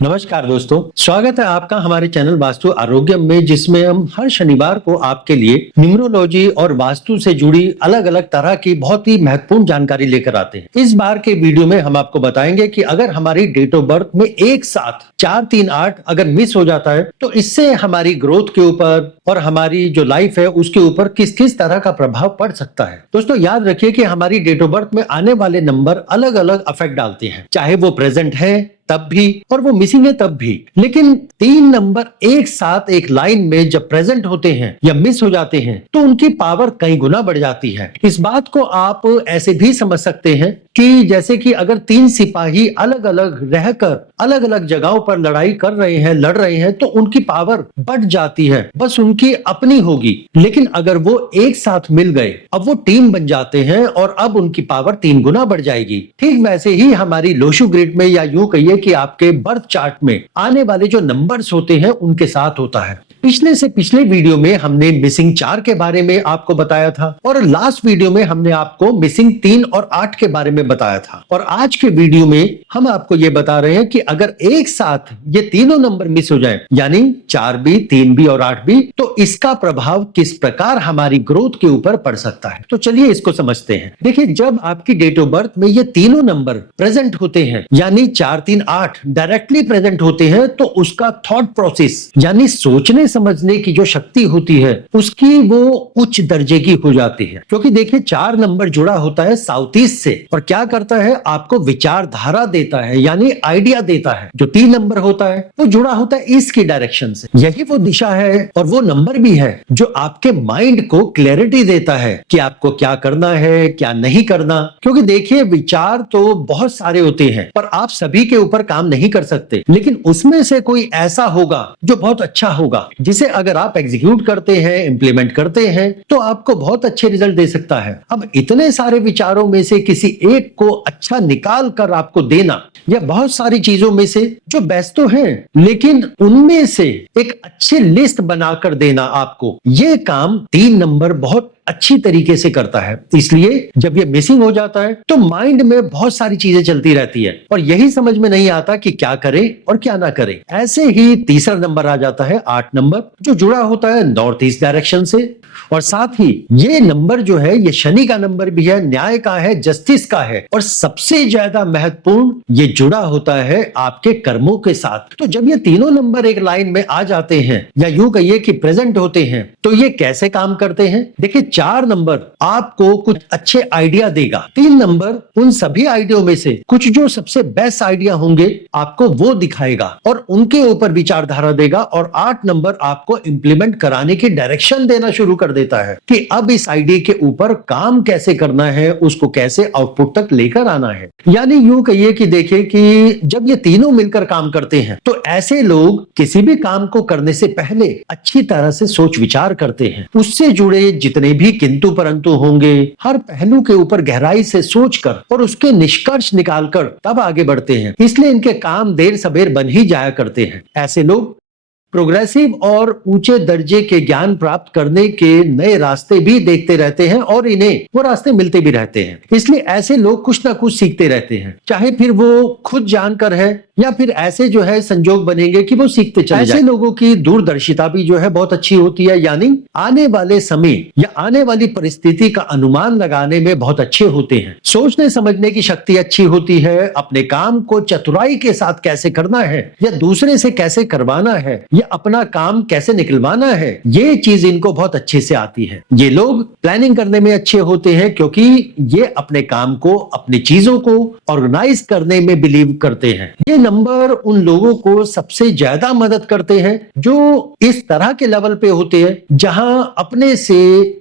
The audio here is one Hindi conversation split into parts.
नमस्कार दोस्तों, स्वागत है आपका हमारे चैनल वास्तु आरोग्यम में, जिसमें हम हर शनिवार को आपके लिए न्यूमरोलॉजी और वास्तु से जुड़ी अलग-अलग तरह की बहुत ही महत्वपूर्ण जानकारी लेकर आते हैं। इस बार के वीडियो में हम आपको बताएंगे कि अगर हमारी डेट ऑफ बर्थ में एक साथ 4, 3, 8 अगर मिस हो जाता है तो इससे हमारी ग्रोथ के ऊपर और हमारी जो लाइफ है उसके ऊपर किस किस तरह का प्रभाव पड़ सकता है। दोस्तों याद रखिए कि हमारी डेट ऑफ बर्थ में आने वाले नंबर अलग-अलग इफेक्ट डालते हैं, चाहे वो प्रेजेंट है तब भी और वो मिसिंग है तब भी। लेकिन 3 नंबर एक साथ एक लाइन में जब प्रेजेंट होते हैं या मिस हो जाते हैं तो उनकी पावर कई गुना बढ़ जाती है। इस बात को आप ऐसे भी समझ सकते हैं कि जैसे कि अगर 3 सिपाही अलग अलग रहकर अलग अलग जगहों पर लड़ाई कर रहे हैं, लड़ रहे हैं, तो उनकी पावर बढ़ जाती है, बस उनकी अपनी होगी। लेकिन अगर वो एक साथ मिल गए, अब वो टीम बन जाते हैं और अब उनकी पावर 3 गुना बढ़ जाएगी। ठीक वैसे ही हमारी लोशु ग्रिड में, या यूं कहिए कि आपके बर्थ चार्ट में आने वाले जो नंबर्स होते हैं उनके साथ होता है। पिछले से पिछले वीडियो में हमने मिसिंग 4 के बारे में आपको बताया था और लास्ट वीडियो में हमने आपको मिसिंग 3 और 8 के बारे में बताया था। और आज के वीडियो में हम आपको ये बता रहे हैं कि अगर एक साथ ये तीनों नंबर मिस हो जाएं, यानी 4 भी, 3 भी और 8 भी, तो इसका प्रभाव किस प्रकार हमारी ग्रोथ के ऊपर पड़ सकता है। तो चलिए इसको समझते हैं। देखिए, जब आपकी डेट ऑफ बर्थ में ये तीनों नंबर प्रेजेंट होते हैं, यानी 4, 3, 8 डायरेक्टली प्रेजेंट होते हैं, तो उसका थॉट प्रोसेस यानी सोचने समझने की जो शक्ति होती है उसकी वो उच्च दर्जे की हो जाती है। क्योंकि देखिए 4 नंबर जुड़ा होता है साउथ ईस्ट से और क्या करता है, आपको विचारधारा देता है, यानी आइडिया देता है। जो 3 नंबर होता है वो जुड़ा होता है ईस्ट की डायरेक्शन से। यही वो दिशा है और वो नंबर भी है जो आपके माइंड को क्लैरिटी देता है कि आपको क्या करना है, क्या नहीं करना। क्योंकि देखिए विचार तो बहुत सारे होते हैं पर आप सभी के ऊपर काम नहीं कर सकते, लेकिन उसमें से कोई ऐसा होगा जो बहुत अच्छा होगा, जिसे अगर आप एग्जीक्यूट करते हैं, इंप्लीमेंट करते हैं, तो आपको बहुत अच्छे रिजल्ट दे सकता है। अब इतने सारे विचारों में से किसी एक को अच्छा निकाल कर आपको देना, या बहुत सारी चीजों में से जो बेस्ट तो है, लेकिन उनमें से एक अच्छी लिस्ट बनाकर देना आपको, ये काम 3 नंबर बहुत अच्छी तरीके से करता है। इसलिए जब ये मिसिंग हो जाता है तो माइंड में बहुत सारी चीजें चलती रहती है और यही समझ में नहीं आता कि क्या करें और क्या ना करें। ऐसे ही तीसरा नंबर आ जाता है 8 नंबर, जो जुड़ा होता है नॉर्थ ईस्ट डायरेक्शन से। और साथ ही ये नंबर जो है ये शनि का नंबर भी है, न्याय का है, जस्टिस का है, और सबसे ज्यादा महत्वपूर्ण ये जुड़ा होता है आपके कर्मों के साथ। तो जब ये तीनों नंबर एक लाइन में आ जाते हैं, या यूं कहिए कि प्रेजेंट होते हैं, तो ये कैसे काम करते हैं। देखिए 4 नंबर आपको कुछ अच्छे आइडिया देगा, 3 नंबर उन सभी आइडिया में से कुछ जो सबसे बेस्ट आइडिया होंगे आपको वो दिखाएगा और उनके ऊपर विचारधारा देगा, और 8 नंबर आपको इंप्लीमेंट कराने की डायरेक्शन देना शुरू कर देता है कि अब इस आइडिया के ऊपर काम कैसे करना है, उसको कैसे आउटपुट तक लेकर आना है। यानी यूं कहिए कि देखिए कि जब ये तीनों मिलकर काम करते हैं तो ऐसे लोग किसी भी काम को करने से पहले अच्छी तरह से सोच विचार करते हैं, उससे जुड़े जितने भी किंतु परंतु होंगे हर पहलू के ऊपर गहराई से सोचकर और उसके निष्कर्ष निकालकर तब आगे बढ़ते हैं। इसलिए इनके काम देर सबेर बन ही जाया करते हैं। ऐसे लोग प्रोग्रेसिव और ऊंचे दर्जे के ज्ञान प्राप्त करने के नए रास्ते भी देखते रहते हैं और इन्हें वो रास्ते मिलते भी रहते हैं। इसलिए ऐसे लोग कुछ ना कुछ सीखते रहते हैं, चाहे फिर वो खुद जानकर है या फिर ऐसे जो है संजोग बनेंगे कि वो सीखते चले जाएं। ऐसे लोगों की दूरदर्शिता भी जो है बहुत अच्छी होती है, यानी आने वाले समय या आने वाली परिस्थिति का अनुमान लगाने में बहुत अच्छे होते हैं। सोचने समझने की शक्ति अच्छी होती है, अपने काम को चतुराई के साथ कैसे करना है या दूसरे से कैसे करवाना है या अपना काम कैसे निकलवाना है, ये चीज इनको बहुत अच्छे से आती है। ये लोग प्लानिंग करने में अच्छे होते हैं क्योंकि ये अपने काम को, अपनी चीजों को ऑर्गेनाइज करने में बिलीव करते हैं। ये नंबर उन लोगों को सबसे ज्यादा मदद करते हैं जो इस तरह के लेवल पे होते हैं जहां अपने से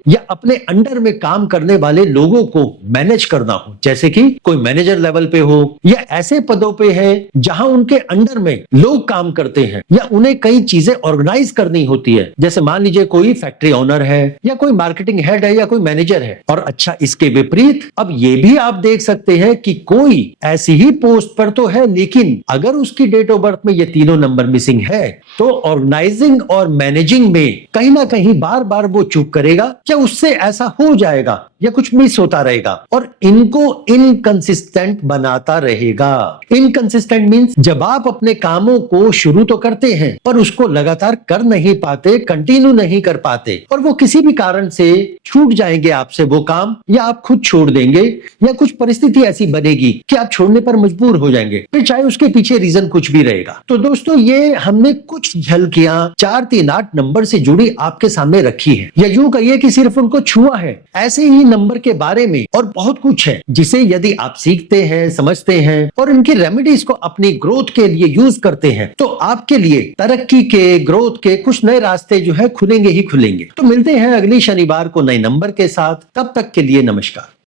या अपने अंडर में काम करने वाले लोगों को मैनेज करना हो, जैसे कि कोई मैनेजर लेवल पे हो या ऐसे पदों पे है जहां उनके अंडर में लोग काम करते हैं या उन्हें कई चीजें ऑर्गेनाइज करनी होती है। जैसे मान लीजिए कोई फैक्ट्री ओनर है या कोई मार्केटिंग हेड है या कोई मैनेजर है। और अच्छा, इसके विपरीत अब ये भी आप देख सकते हैं कि कोई ऐसी ही पोस्ट पर तो है, लेकिन अगर उसकी डेट ऑफ बर्थ में ये तीनों नंबर मिसिंग है तो ऑर्गेनाइजिंग और मैनेजिंग में कहीं ना कहीं बार बार वो चूक करेगा या उससे ऐसा हो जाएगा या कुछ मिस होता रहेगा और इनको इनकंसिस्टेंट बनाता रहेगा। इनकंसिस्टेंट मींस जब आप अपने कामों को शुरू तो करते हैं पर उसको लगातार कर नहीं पाते, कंटिन्यू नहीं कर पाते और वो किसी भी कारण से छूट जाएंगे आपसे वो काम, या आप खुद छोड़ देंगे या कुछ परिस्थिति ऐसी बनेगी कि आप छोड़ने पर मजबूर हो जाएंगे, फिर चाहे उसके पीछे रीजन कुछ भी रहेगा। तो दोस्तों ये हमने कुछ झलकियां 438 नंबर से जुड़ी आपके सामने रखी है, या यूं कहिए कि सिर्फ उनको छुआ है। ऐसे ही नंबर के बारे में और बहुत कुछ है जिसे यदि आप सीखते हैं, समझते हैं और इनकी रेमेडीज को अपनी ग्रोथ के लिए यूज करते हैं तो आपके लिए तरक्की के, ग्रोथ के कुछ नए रास्ते जो है खुलेंगे ही खुलेंगे। तो मिलते हैं अगली शनिवार को नए नंबर के साथ, तब तक के लिए नमस्कार।